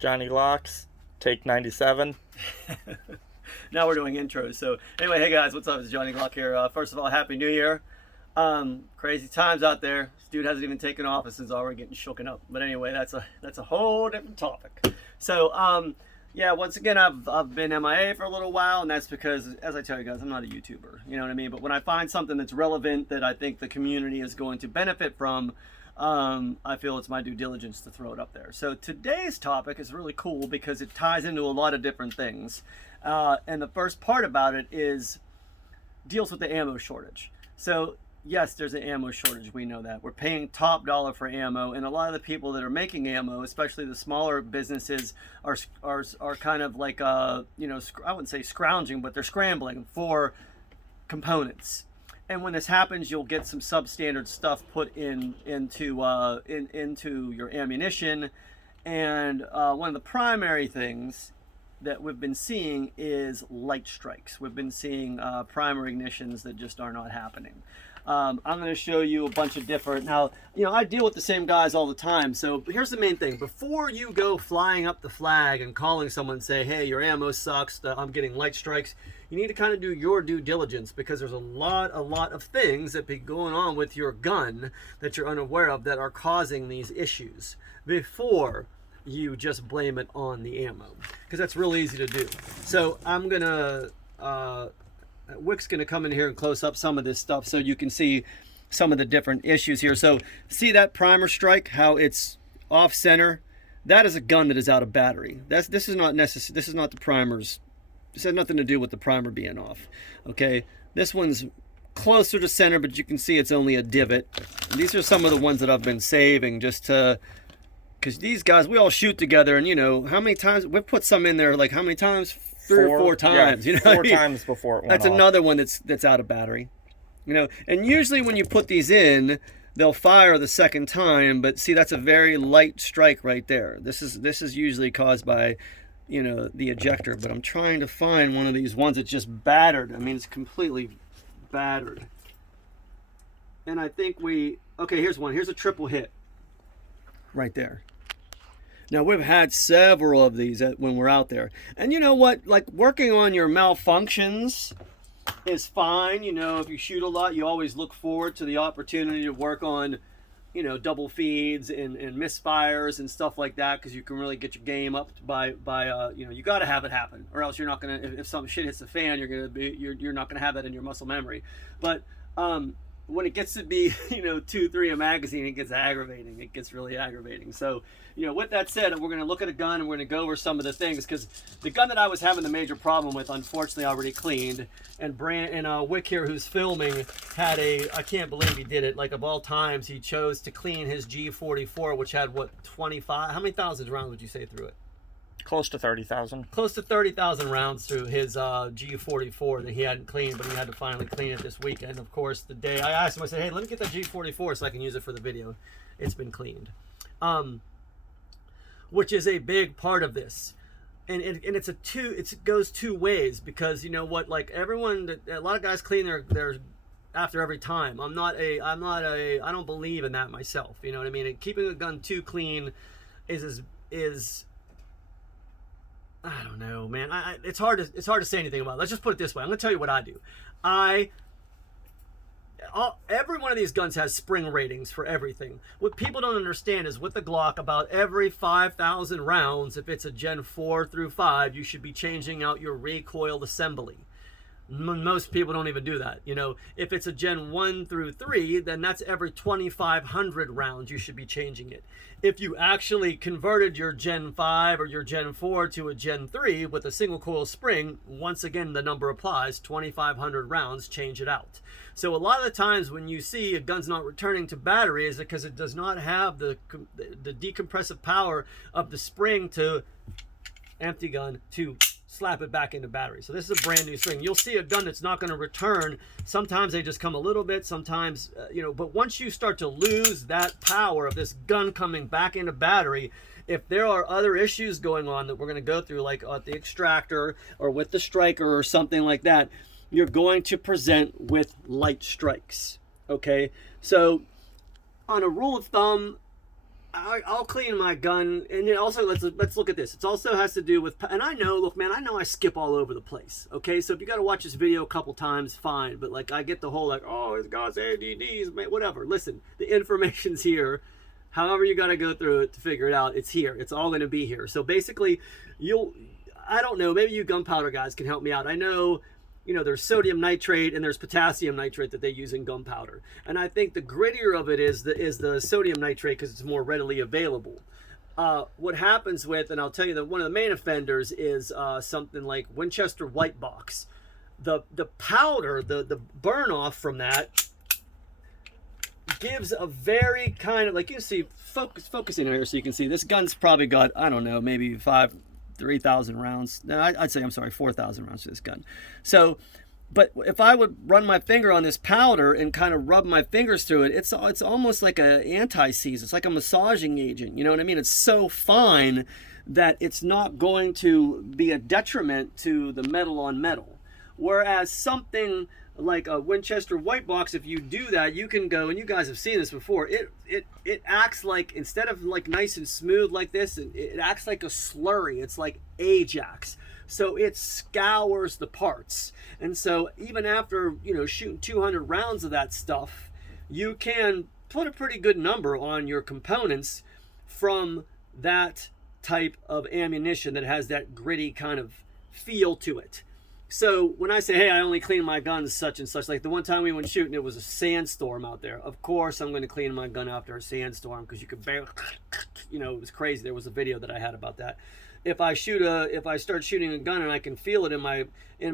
Johnny Glocks, take 97. Now we're doing intros. So anyway, hey guys, what's up? It's Johnny Glock here. First of all, Happy New Year. Crazy times out there. This dude hasn't even taken office and is already getting shooken up. But anyway, that's a whole different topic. So yeah, once again, I've been MIA for a little while, and that's because, as I tell you guys, I'm not a YouTuber. You know what I mean? But when I find something that's relevant that I think the community is going to benefit from, I feel it's my due diligence to throw it up there. So today's topic is really cool because it ties into a lot of different things. And the first part about it deals with the ammo shortage. So yes, there's an ammo shortage. We know that. We're paying top dollar for ammo, and a lot of the people that are making ammo, especially the smaller businesses, are kind of like I wouldn't say scrounging, but they're scrambling for components. And when this happens, you'll get some substandard stuff put into your ammunition. And one of the primary things that we've been seeing is light strikes. We've been seeing primer ignitions that just are not happening. I'm going to show you a bunch of different. Now, I deal with the same guys all the time. So here's the main thing. Before you go flying up the flag and calling someone and say, hey, your ammo sucks, I'm getting light strikes, you need to kind of do your due diligence, because there's a lot of things that be going on with your gun that you're unaware of that are causing these issues before you just blame it on the ammo, because that's real easy to do. So I'm gonna Wick's gonna come in here and close up some of this stuff so you can see some of the different issues here. So see that primer strike, how it's off center? That is a gun that is out of battery. This is not necessary. This is not the primers. This has nothing to do with the primer being off. Okay, this one's closer to center, but you can see it's only a divot. And these are some of the ones that I've been saving just to, because these guys, we all shoot together, and how many times we've put some in there, like how many times? Three or four times. Yeah, four times before it went That's off. Another one that's out of battery. And usually when you put these in, they'll fire the second time, but see, that's a very light strike right there. This is usually caused by the ejector, but I'm trying to find one of these ones that's just battered. I mean, it's completely battered. And I think okay, here's one. Here's a triple hit right there. Now, we've had several of these when we're out there. And you know what? Like, working on your malfunctions is fine. If you shoot a lot, you always look forward to the opportunity to work on, double feeds and misfires and stuff like that, because you can really get your game up by you got to have it happen, or else you're not going to, if some shit hits the fan, you're not going to have that in your muscle memory. But when it gets to be 2-3 a magazine, it gets aggravating. It gets really aggravating. So with that said, we're going to look at a gun and we're going to go over some of the things, because the gun that I was having the major problem with, unfortunately, I already cleaned. And Wick here, who's filming, had I can't believe he did it. Like, of all times, he chose to clean his G44, which had 25, how many thousands rounds would you say through it? Close to 30,000. Close to 30,000 rounds through his G44 that he hadn't cleaned, but he had to finally clean it this weekend. Of course, the day I asked him, I said, hey, let me get that G44 so I can use it for the video. It's been cleaned. Which is a big part of this. And it goes two ways, because like a lot of guys clean their after every time. I don't believe in that myself. You know what I mean? And keeping a gun too clean is I don't know, man. It's hard to say anything about it. Let's just put it this way. I'm going to tell you what I do. Every one of these guns has spring ratings for everything. What people don't understand is, with the Glock, about every 5,000 rounds, if it's a Gen 4 through 5, you should be changing out your recoiled assembly. Most people don't even do that. If it's a Gen 1 through 3, then that's every 2,500 rounds you should be changing it. If you actually converted your Gen 5 or your Gen 4 to a Gen 3 with a single coil spring, once again the number applies, 2,500 rounds, change it out. So a lot of the times when you see a gun's not returning to battery, is because it does not have the decompressive power of the spring to empty gun to slap it back into battery. So this is a brand new spring. You'll see a gun that's not going to return. Sometimes they just come a little bit, sometimes, but once you start to lose that power of this gun coming back into battery, if there are other issues going on that we're going to go through, like at the extractor or with the striker or something like that, you're going to present with light strikes. Okay, so on a rule of thumb, I'll clean my gun, and then also let's look at this. It also has to do with, and I know, look, man, I know I skip all over the place. Okay, so if you got to watch this video a couple times, fine. But like, I get the whole like, oh, it's God's ADDs, man, whatever. Listen, the information's here. However, you got to go through it to figure it out. It's here. It's all going to be here. So basically, I don't know. Maybe you gunpowder guys can help me out. I know. You know, there's sodium nitrate and there's potassium nitrate that they use in gunpowder. And I think the grittier of it is the sodium nitrate because it's more readily available. What happens with, and I'll tell you that one of the main offenders is something like Winchester White Box. The powder, the burn off from that gives a very kind of, like you see, focusing here so you can see this gun's probably got, I don't know, maybe 3,000 rounds. No, I'd say, I'm sorry, 4,000 rounds to this gun. So, but if I would run my finger on this powder and kind of rub my fingers through it, it's almost like an anti-seize. It's like a massaging agent. You know what I mean? It's so fine that it's not going to be a detriment to the metal on metal. Whereas something like a Winchester White Box, if you do that, you can go, and you guys have seen this before, it acts like, instead of like nice and smooth like this, it acts like a slurry. It's like Ajax. So it scours the parts. And so even after, you know, shooting 200 rounds of that stuff, you can put a pretty good number on your components from that type of ammunition that has that gritty kind of feel to it. So when I say, hey, I only clean my guns such and such, like the one time we went shooting, it was a sandstorm out there. Of course, I'm going to clean my gun after a sandstorm because you could barely, you know, it was crazy. There was a video that I had about that. If I start shooting a gun and I can feel it in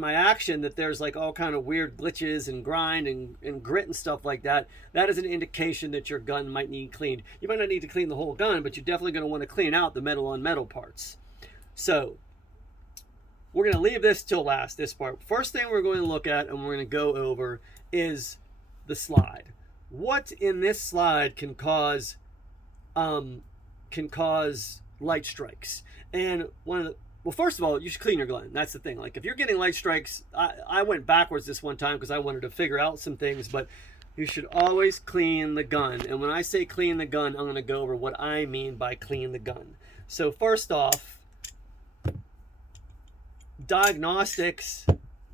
my action that there's like all kind of weird glitches and grind and grit and stuff like that, that is an indication that your gun might need cleaned. You might not need to clean the whole gun, but you're definitely going to want to clean out the metal on metal parts. So we're going to leave this till last, this part. First thing we're going to look at and we're going to go over is the slide. What in this slide can cause light strikes? And well, first of all, you should clean your gun. That's the thing. Like if you're getting light strikes, I went backwards this one time because I wanted to figure out some things, but you should always clean the gun. And when I say clean the gun, I'm going to go over what I mean by clean the gun. So first off, diagnostics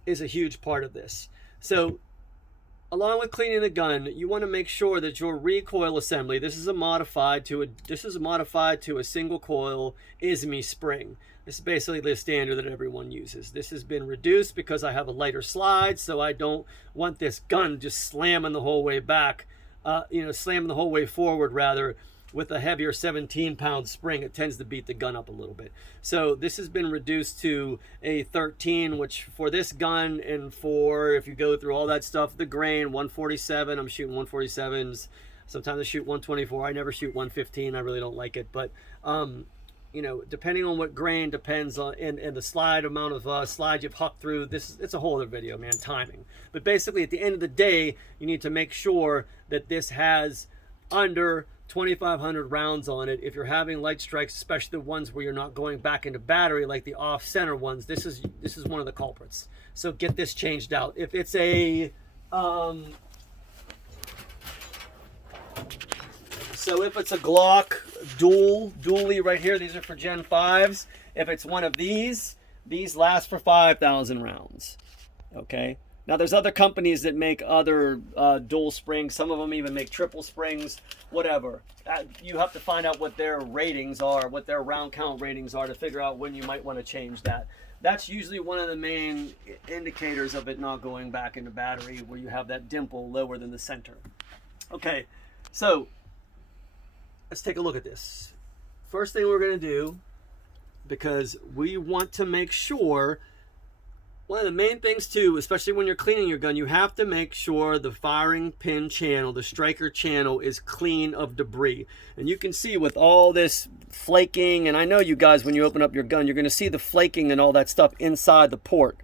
is a huge part of this. So along with cleaning the gun, you want to make sure that your recoil assembly, this is modified to a single coil ISME spring. This is basically the standard that everyone uses. This has been reduced because I have a lighter slide, so I don't want this gun just slamming the whole way back, slamming the whole way forward rather. With a heavier 17-pound spring, it tends to beat the gun up a little bit. So this has been reduced to a 13, which for this gun and for, if you go through all that stuff, the grain, 147, I'm shooting 147s. Sometimes I shoot 124. I never shoot 115. I really don't like it. But, depending on what grain depends on, and the slide amount of slide you've hucked through, it's a whole other video, man, timing. But basically, at the end of the day, you need to make sure that this has under 2,500 rounds on it. If you're having light strikes, especially the ones where you're not going back into battery, like the off-center ones, this is one of the culprits. So get this changed out. If it's a Glock dually right here, these are for Gen 5s. If it's one of these last for 5,000 rounds. Okay. Now, there's other companies that make other dual springs. Some of them even make triple springs, whatever. You have to find out what their ratings are, what their round count ratings are to figure out when you might want to change that. That's usually one of the main indicators of it not going back into battery, where you have that dimple lower than the center. Okay, so let's take a look at this. First thing we're going to do, because we want to make sure, one of the main things too, especially when you're cleaning your gun, you have to make sure the firing pin channel, the striker channel, is clean of debris. And you can see with all this flaking, and I know you guys, when you open up your gun, you're going to see the flaking and all that stuff inside the port.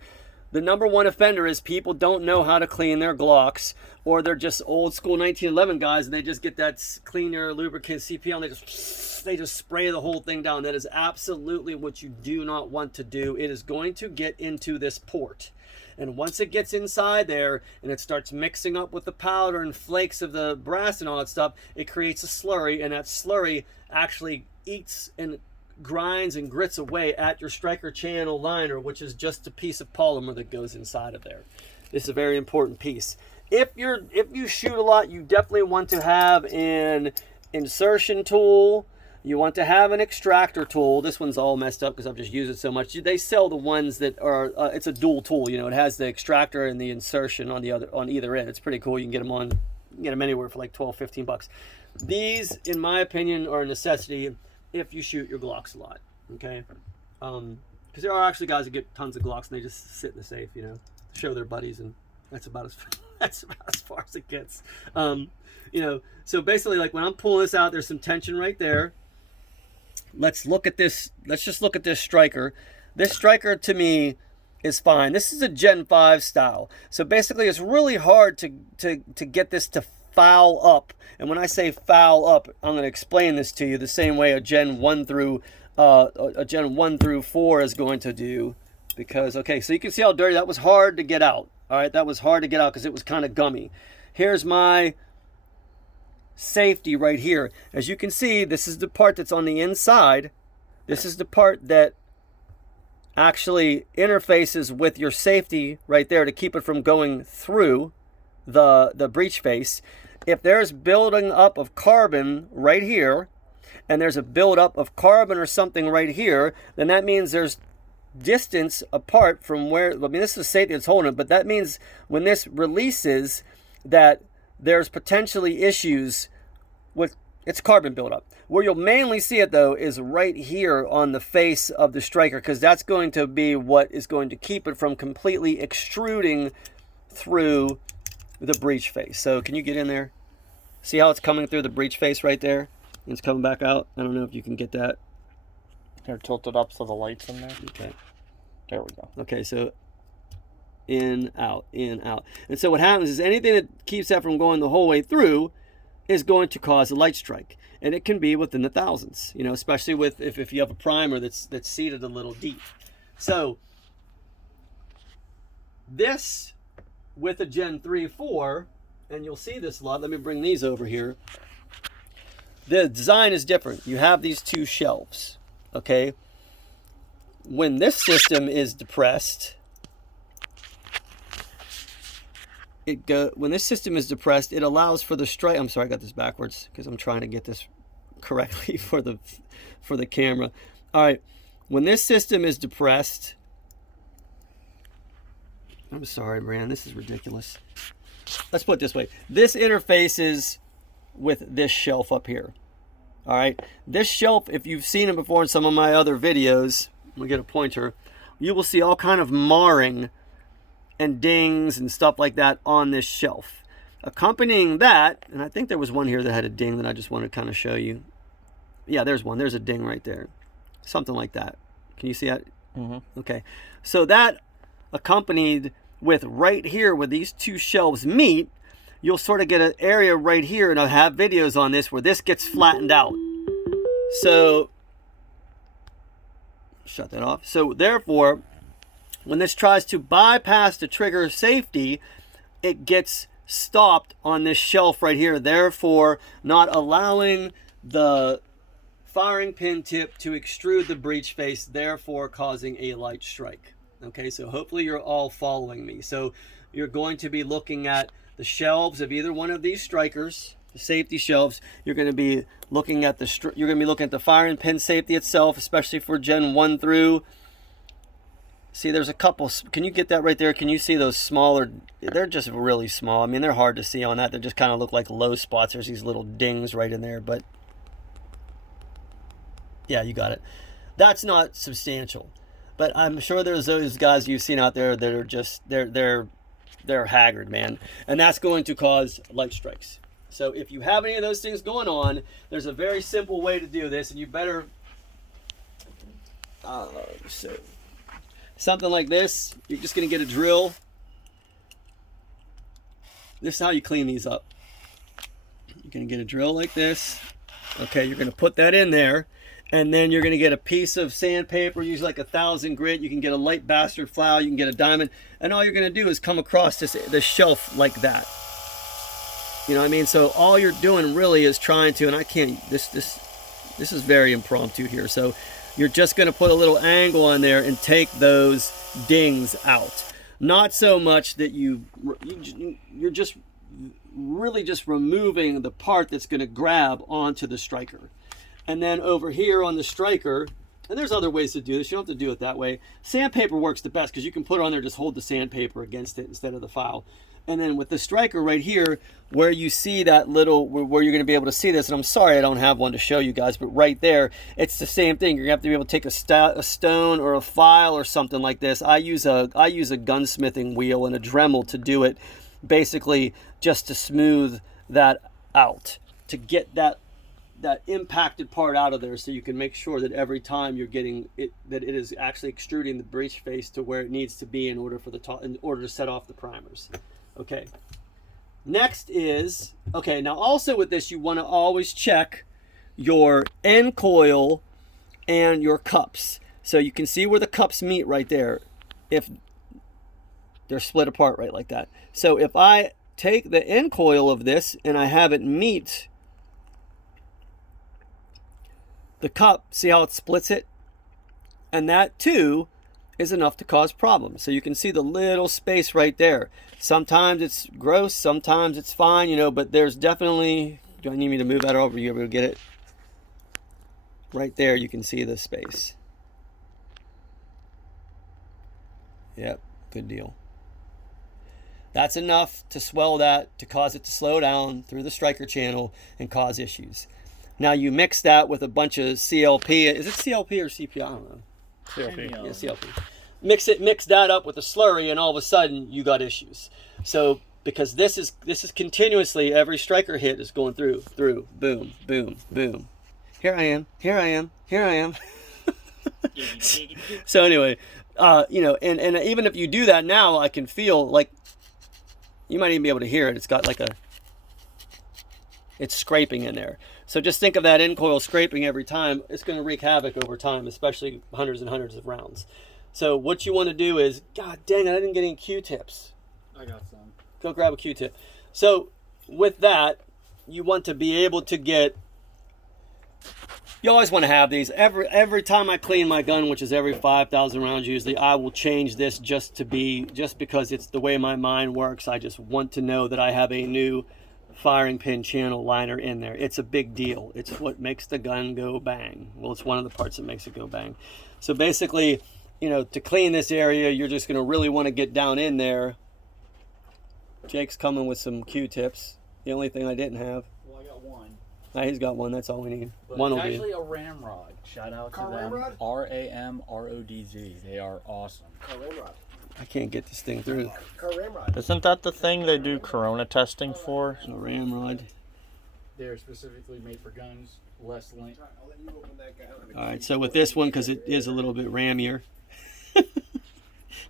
The number one offender is people don't know how to clean their Glocks, or they're just old school 1911 guys and they just get that cleaner lubricant CPL and they just spray the whole thing down. That is absolutely what you do not want to do. It is going to get into this port. And once it gets inside there and it starts mixing up with the powder and flakes of the brass and all that stuff, it creates a slurry, and that slurry actually eats and grinds and grits away at your striker channel liner, which is just a piece of polymer that goes inside of there. This is a very important piece. If you shoot a lot, you definitely want to have an insertion tool. You want to have an extractor tool. This one's all messed up because I've just used it so much. They sell the ones that are it's a dual tool. You know, it has the extractor and the insertion on either end. It's pretty cool. You can get them anywhere for like 12, 15 bucks. These, in my opinion, are a necessity if you shoot your Glocks a lot. Okay, because there are actually guys that get tons of Glocks and they just sit in the safe, you know, show their buddies, and that's about as far as it gets. You know, so basically, like when I'm pulling this out, there's some tension right there. Let's look at this. Let's just look at this striker. This striker to me is fine. This is a Gen 5 style. So basically, it's really hard to get this to foul up. And when I say foul up, I'm going to explain this to you the same way a Gen 1 through 4 is going to do. Because, okay, so you can see how dirty that was. Hard to get out. All right, that was hard to get out because it was kind of gummy. Here's my safety right here. As you can see, this is the part that's on the inside. This is the part that actually interfaces with your safety right there to keep it from going through the breech face. If there's building up of carbon right here, and there's a buildup of carbon or something right here, then that means there's distance apart from where, I mean, this is safety that's holding it, but that means when this releases that there's potentially issues with its carbon buildup. Where you'll mainly see it though is right here on the face of the striker, because that's going to be what is going to keep it from completely extruding through the breech face. So can you get in there? See how it's coming through the breech face right there? And it's coming back out. I don't know if you can get that. They're tilted up so the light's in there. Okay. There we go. Okay, so in, out, in, out. And so what happens is anything that keeps that from going the whole way through is going to cause a light strike. And it can be within the thousands, you know, especially with if you have a primer that's seated a little deep. So this with a Gen 3, 4, and you'll see this a lot. Let me bring these over here. The design is different. You have these two shelves, okay? When this system is depressed, when this system is depressed, it allows for the strike. I'm sorry, I got this backwards because I'm trying to get this correctly for the camera. All right, when this system is depressed, I'm sorry, Brand, this is ridiculous. Let's put it this way. This interfaces with this shelf up here. All right, this shelf, if you've seen it before in some of my other videos, we'll get a pointer, you will see all kind of marring and dings and stuff like that on this shelf. Accompanying that, and I think there was one here that had a ding that I just want to kind of show you. Yeah, there's one. There's a ding right there. Something like that. Can you see that? Mm-hmm. Okay. So that accompanied with right here where these two shelves meet, you'll sort of get an area right here, and I'll have videos on this where this gets flattened out. So, shut that off. So therefore, when this tries to bypass the trigger safety, it gets stopped on this shelf right here, therefore not allowing the firing pin tip to extrude the breech face, therefore causing a light strike. Okay, so hopefully you're all following me. So you're going to be looking at the shelves of either one of these strikers, the safety shelves. You're going to be looking at the firing pin safety itself, especially for Gen 1 through. See, there's a couple. Can you get that right there? Can you see those smaller? They're just really small. I mean, they're hard to see on that. They just kind of look like low spots. There's these little dings right in there, but yeah, you got it. That's not substantial, but I'm sure there's those guys you've seen out there that are just they're haggard, man, and that's going to cause light strikes. So if you have any of those things going on, there's a very simple way to do this, and you better something like this. You're just going to get a drill. This is how you clean these up. You're going to get a drill like this. Okay, you're going to put that in there, And then you're going to get a piece of sandpaper, usually like 1,000 grit. You can get a light bastard flower, you can get a diamond, and all you're going to do is come across this shelf like that. You know what I mean? So all you're doing really is trying to, and I can't, this is very impromptu here. So you're just going to put a little angle on there and take those dings out. Not so much that you're just really just removing the part that's going to grab onto the striker. And then over here on the striker, and there's other ways to do this, you don't have to do it that way. Sandpaper works the best because you can put it on there, just hold the sandpaper against it instead of the file. And then with the striker right here, where you see that little, where you're going to be able to see this, and I'm sorry I don't have one to show you guys, but right there, it's the same thing. You're going to have to be able to take a stone or a file or something like this. I use a gunsmithing wheel and a Dremel to do it, basically just to smooth that out, to get that impacted part out of there, so you can make sure that every time you're getting it, that it is actually extruding the breech face to where it needs to be in order for in order to set off the primers. Okay. Next is, okay, now also with this, you want to always check your end coil and your cups. So you can see where the cups meet right there, if they're split apart right like that. So if I take the end coil of this and I have it meet the cup, see how it splits it? And that too is enough to cause problems. So you can see the little space right there. Sometimes it's gross, sometimes it's fine, you know, but there's definitely, do I need me to move that over? You able to get it? Right there, you can see the space. Yep, good deal. That's enough to swell that, to cause it to slow down through the striker channel and cause issues. Now you mix that with a bunch of CLP. Is it CLP or CP? I don't know. CLP. Yeah, CLP. Mix that up with a slurry, and all of a sudden you got issues. So because this is continuously, every striker hit is going through, boom, boom, boom. Here I am. So anyway, you know, and even if you do that now, I can feel like you might even be able to hear it. It's got like it's scraping in there. So just think of that end coil scraping every time. It's going to wreak havoc over time, especially hundreds and hundreds of rounds. So what you want to do is, God dang it, I didn't get any Q-tips. I got some. Go grab a Q-tip. So with that, you want to be able to get, you always want to have these. Every time I clean my gun, which is every 5,000 rounds usually, I will change this just because it's the way my mind works. I just want to know that I have a new firing pin channel liner in there. It's a big deal. It's what makes the gun go bang. Well, it's one of the parts that makes it go bang. So basically, you know, to clean this area, you're just going to really want to get down in there. Jake's coming with some Q-tips. The only thing I didn't have. Well, I got one. He's got one. That's all we need. But one it's will be. actually a ramrod. Shout out to them. Ramrod? RAMRODZ. They are awesome. Ramrod. I can't get this thing through. Ramrod. Isn't that the thing they do corona testing for? A ramrod. They're specifically made for guns, less length. I'll let you open that guy. All right, so with this one, because it is a little bit rammier,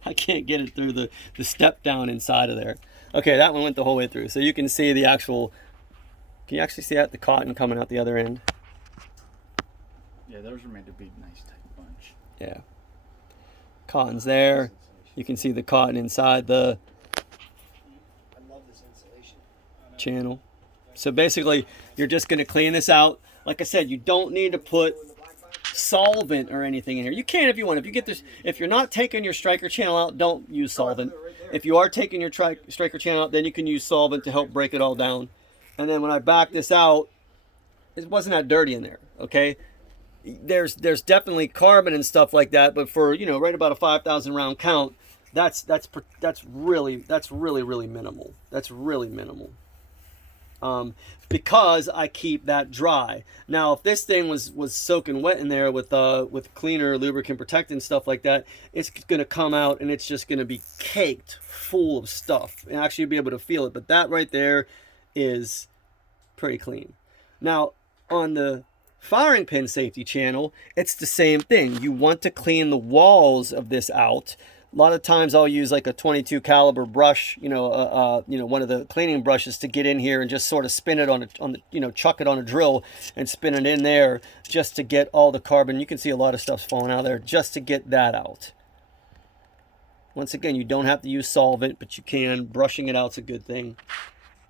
I can't get it through the step down inside of there. Okay, that one went the whole way through. So you can see the actual, can you actually see that? The cotton coming out the other end. Yeah, those are made to be nice tight bunch. Yeah. Cotton's there. You can see the cotton inside the I love this insulation. channel. So basically, you're just going to clean this out. Like I said, you don't need to put solvent or anything in here. You can if you want. If you get this, if you're not taking your striker channel out, don't use solvent. If you are taking your striker channel out, then you can use solvent to help break it all down. And then when I back this out, it wasn't that dirty in there. Okay, there's definitely carbon and stuff like that, but for, you know, right about a 5,000 round count, that's really minimal. That's really minimal. Because I keep that dry. Now, if this thing was soaking wet in there with cleaner, lubricant, protectant, stuff like that, it's going to come out and it's just going to be caked full of stuff. And actually you'll be able to feel it. But that right there is pretty clean. Now, on the firing pin safety channel, it's the same thing. You want to clean the walls of this out A lot of times I'll use like a 22 caliber brush, one of the cleaning brushes to get in here and just sort of spin it on the, chuck it on a drill and spin it in there just to get all the carbon. You can see a lot of stuff's falling out of there just to get that out. Once again, you don't have to use solvent, but you can. Brushing it out's a good thing.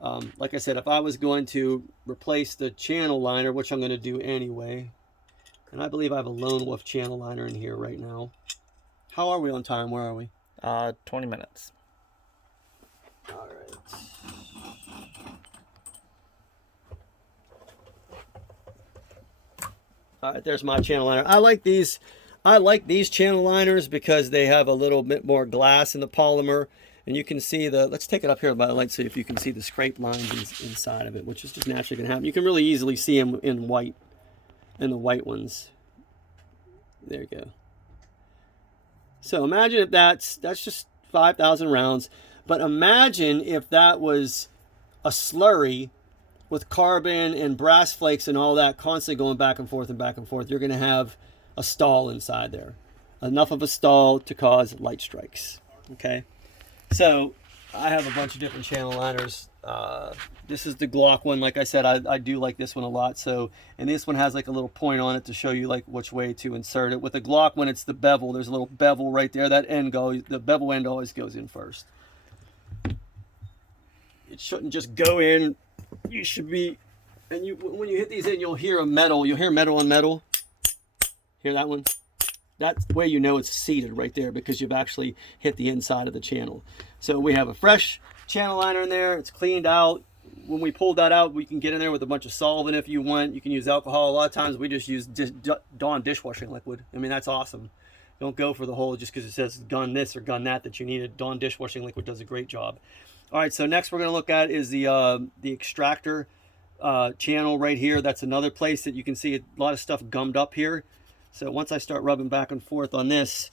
Like I said, if I was going to replace the channel liner, which I'm going to do anyway, and I believe I have a Lone Wolf channel liner in here right now. How are we on time? Where are we? 20 minutes. All right. All right, there's my channel liner. I like these channel liners because they have a little bit more glass in the polymer. And you can see let's take it up here by the light so if you can see the scrape lines inside of it, which is just naturally going to happen. You can really easily see them in white, in the white ones. There you go. So imagine if that's just 5,000 rounds. But imagine if that was a slurry with carbon and brass flakes and all that constantly going back and forth and back and forth. You're going to have a stall inside there. Enough of a stall to cause light strikes. Okay. So I have a bunch of different channel liners. This is the Glock one. Like I said, I do like this one a lot. So, and this one has like a little point on it to show you like which way to insert it. With the Glock, when it's the bevel, there's a little bevel right there. The bevel end always goes in first. It shouldn't just go in. You should be, and when you hit these in, you'll hear metal on metal. Hear that one? That's the way you know it's seated right there because you've actually hit the inside of the channel. So we have a fresh channel liner in there. It's cleaned out. When we pulled that out, we can get in there with a bunch of solvent if you want. You can use alcohol. A lot of times we just use Dawn dishwashing liquid. I mean, that's awesome. Don't go for the whole just because it says gun this or gun that you need it. Dawn dishwashing liquid does a great job. All right, so next we're going to look at is the extractor channel right here. That's another place that you can see a lot of stuff gummed up here. So once I start rubbing back and forth on this,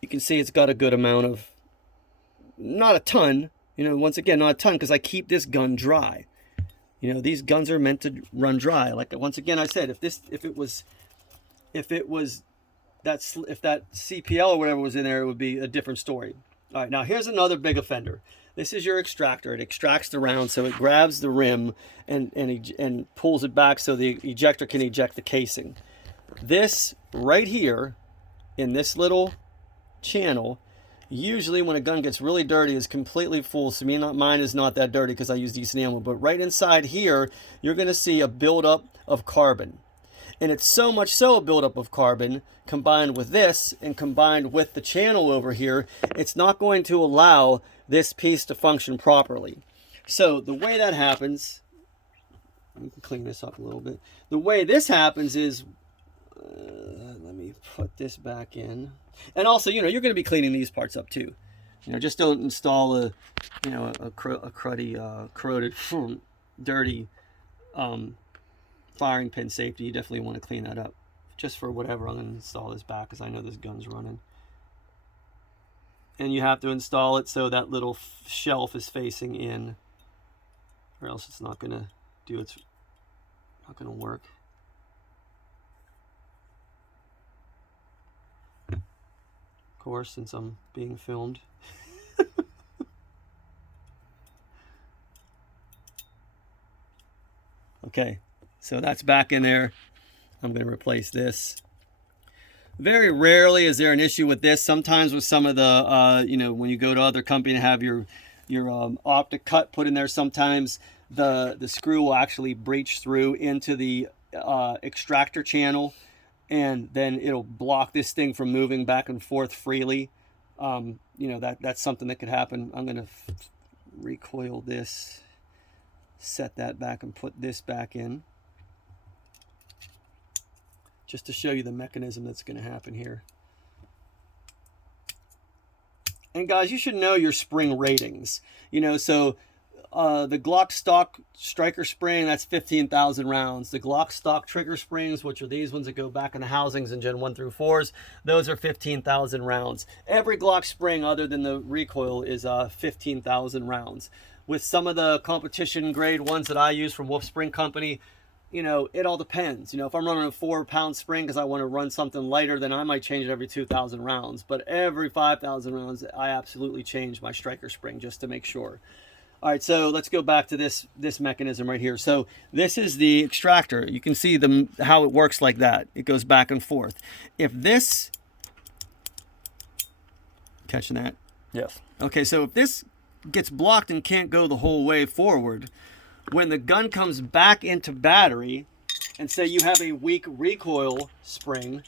you can see it's got a good amount of, not a ton, once again, not a ton because I keep this gun dry. These guns are meant to run dry. Like once again, I said, if that CPL or whatever was in there, it would be a different story. All right, now here's another big offender. This is your extractor. It extracts the round, so it grabs the rim and pulls it back so the ejector can eject the casing. This right here in this little channel, usually when a gun gets really dirty, is completely full. So mine is not that dirty because I use decent ammo. But right inside here, you're going to see a buildup of carbon. And it's so much so a buildup of carbon combined with this and combined with the channel over here, it's not going to allow this piece to function properly. So the way that happens, we can clean this up a little bit. The way this happens is, let me put this back in. And also, you're going to be cleaning these parts up too. Just don't install a cruddy, corroded, dirty firing pin safety. You definitely want to clean that up. Just for whatever, I'm going to install this back because I know this gun's running. And you have to install it so that little shelf is facing in, or else it's not going to do its, not going to work. Of course, since I'm being filmed. Okay, so that's back in there. I'm going to replace this. Very rarely is there an issue with this. Sometimes with some of the, when you go to other company and have your optic cut put in there, sometimes the screw will actually breach through into the extractor channel, and then it'll block this thing from moving back and forth freely. That's something that could happen. I'm going to recoil this, set that back, and put this back in, just to show you the mechanism that's going to happen here. And guys, you should know your spring ratings. So the Glock stock striker spring, that's 15,000 rounds. The Glock stock trigger springs, which are these ones that go back in the housings in Gen 1 through 4s, those are 15,000 rounds. Every Glock spring other than the recoil is 15,000 rounds. With some of the competition grade ones that I use from Wolf Spring Company, you know, it all depends. You know, if I'm running a 4-pound spring because I want to run something lighter, then I might change it every 2,000 rounds. But every 5,000 rounds, I absolutely change my striker spring just to make sure. All right, so let's go back to this mechanism right here. So this is the extractor. You can see how it works like that. It goes back and forth. If this, catching that? Yes. Okay, so if this gets blocked and can't go the whole way forward, when the gun comes back into battery, and say you have a weak recoil spring,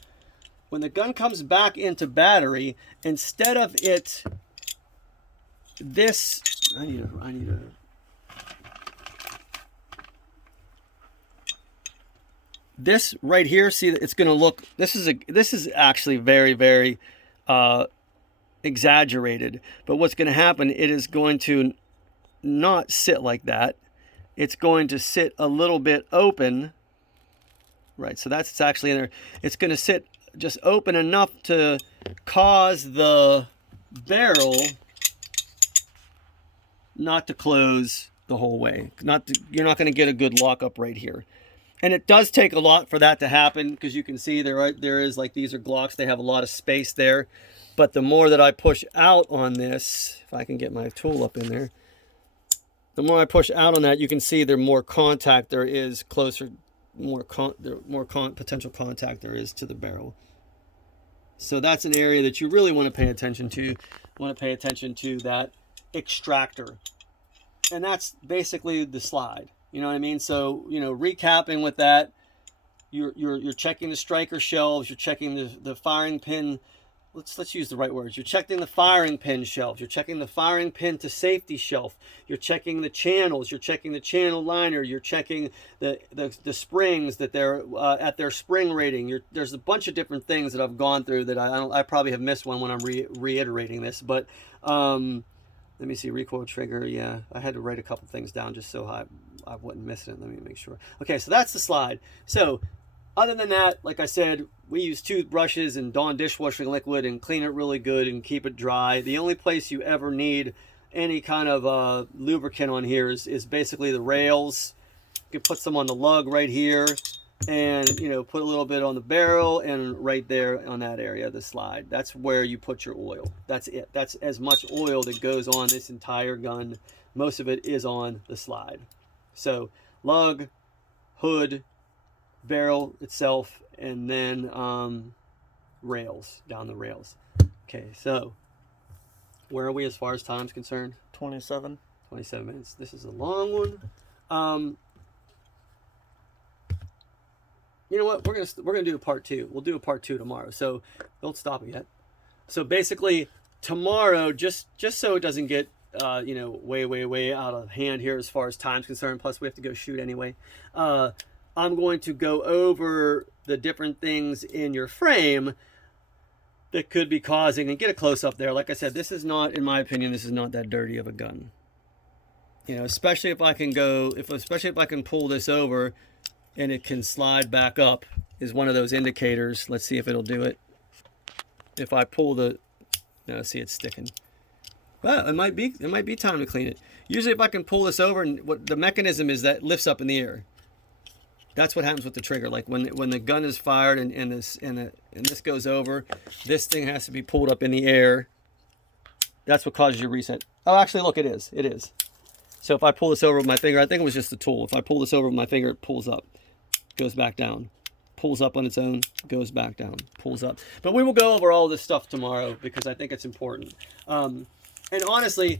when the gun comes back into battery, instead of it, this, I need a this right here, see, it's going to look, this is actually very, very exaggerated, but what's going to happen, it is going to not sit like that. It's going to sit a little bit open, right? So that's actually in there. It's going to sit just open enough to cause the barrel not to close the whole way. You're not going to get a good lockup right here. And it does take a lot for that to happen, because you can see there is, like, these are Glocks. They have a lot of space there. But the more that I push out on this, if I can get my tool up in there, the more I push out on that, you can see the more contact there is closer, the more potential contact there is to the barrel. So that's an area that you really want to pay attention to. You want to pay attention to that extractor. And that's basically the slide. You know what I mean? So, you know, recapping with that, you're checking the striker shelves, you're checking the firing pin. Let's use the right words. You're checking the firing pin shelves. You're checking the firing pin to safety shelf. You're checking the channels. You're checking the channel liner. You're checking the springs that they're at their spring rating. There's a bunch of different things that I've gone through that I probably have missed one when I'm reiterating this. But let me see, recoil trigger. Yeah, I had to write a couple things down just so I wouldn't miss it. Let me make sure. Okay, so that's the slide. So other than that, like I said, we use toothbrushes and Dawn dishwashing liquid and clean it really good and keep it dry. The only place you ever need any kind of lubricant on here is basically the rails. You can put some on the lug right here, and, you know, put a little bit on the barrel and right there on that area of the slide. That's where you put your oil. That's it. That's as much oil that goes on this entire gun. Most of it is on the slide. So lug, hood, barrel itself, and then rails, down the rails. Okay, so where are we as far as time's concerned? 27. 27 minutes. This is a long one. You know what? We're gonna do a part 2. We'll do a part 2 tomorrow. So don't stop it yet. So basically, tomorrow, just so it doesn't get you know, way out of hand here as far as time's concerned. Plus, we have to go shoot anyway. I'm going to go over the different things in your frame that could be causing, and get a close up there. Like I said, this is not, in my opinion, this is not that dirty of a gun. You know, especially if I can pull this over and it can slide back up, is one of those indicators. Let's see if it'll do it. If I pull no, see, it's sticking. Well, it might be time to clean it. Usually if I can pull this over, and what the mechanism is, that lifts up in the air. That's what happens with the trigger. Like when the gun is fired and this goes over, this thing has to be pulled up in the air. That's what causes your reset. Oh, actually, look, it is. It is. So if I pull this over with my finger, I think it was just the tool. If I pull this over with my finger, it pulls up, goes back down, pulls up on its own, goes back down, pulls up. But we will go over all this stuff tomorrow because I think it's important. And honestly,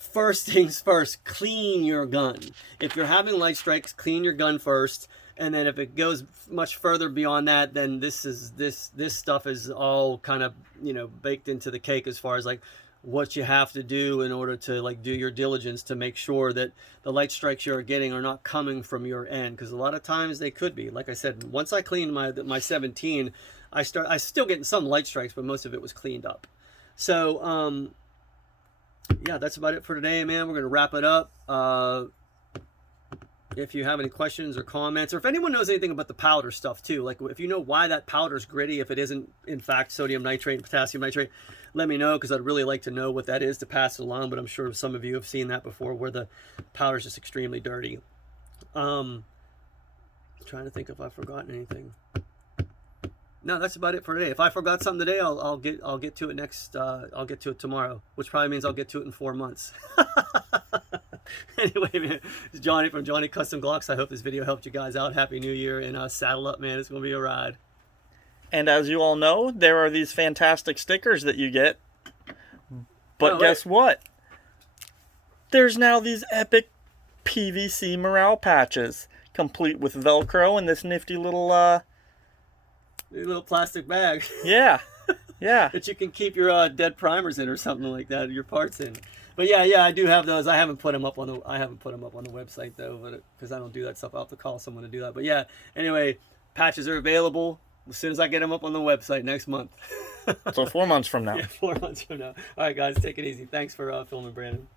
first things first, clean your gun. If you're having light strikes, clean your gun first. And then if it goes much further beyond that, then this stuff is all kind of, you know, baked into the cake as far as like what you have to do in order to like do your diligence to make sure that the light strikes you're getting are not coming from your end, because a lot of times they could be. Like I said, once I cleaned my 17, I still getting some light strikes, but most of it was cleaned up. So yeah, that's about it for today, man. We're gonna wrap it up. If you have any questions or comments, or if anyone knows anything about the powder stuff too, like if you know why that powder's gritty, if it isn't in fact sodium nitrate and potassium nitrate, let me know, because I'd really like to know what that is to pass it along. But I'm sure some of you have seen that before, where the powder's just extremely dirty. trying to think if I've forgotten anything. No, that's about it for today. If I forgot something today, I'll get to it next. I'll get to it tomorrow, which probably means I'll get to it in 4 months. Anyway, man, it's Johnny from Johnny Custom Glocks. I hope this video helped you guys out. Happy New Year, and saddle up, man. It's gonna be a ride. And as you all know, there are these fantastic stickers that you get. But guess what? There's now these epic PVC Morale Patches, complete with Velcro and this nifty little plastic bag. Yeah, yeah. That you can keep your dead primers in or something like that, your parts in. But yeah, I do have those. I haven't put them up on the website though, but because I don't do that stuff, I'll have to call someone to do that. But yeah, anyway, patches are available as soon as I get them up on the website next month. So 4 months from now. Yeah, 4 months from now. All right, guys, take it easy. Thanks for filming, Brandon.